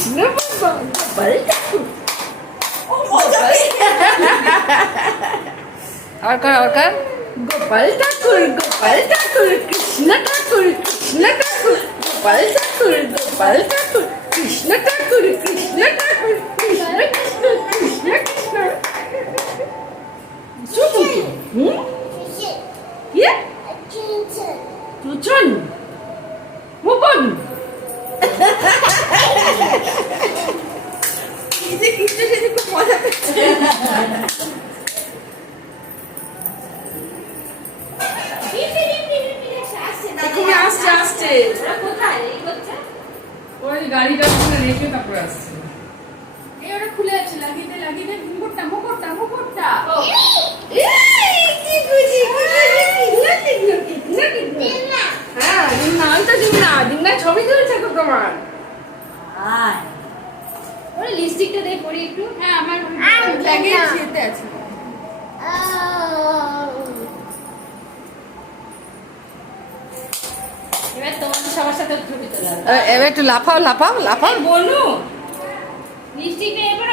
কৃষ্ণ বাবা গোপাল ঠাকুর। और कर गोपाल ठाकुर कृष्ण ठाकुर गोपाल ठाकुर कृष्ण ठाकुर कृष्ण कृष्ण कृष्ण ये चुचन मुबन इसे किसने से को मजा करছে এখনই আসছে ওরা কোথায় এই করছে ওই গাড়িটা ওখানে রেখে তারপর আসছে এই ওটা খুলে আছে লাগিয়ে দে মুকুটটা এই কি খুশি হ্যাঁ দিনা ছবি তুলছে তো তোমার আয় ওরে লিপস্টিকটা দে পরি একটু হ্যাঁ আমার ব্যাগে যেতে আছে এবার তোমার সবার সাথে ছবি তোলা এবার একটু লাফাও বলু লিপস্টিকটা এবার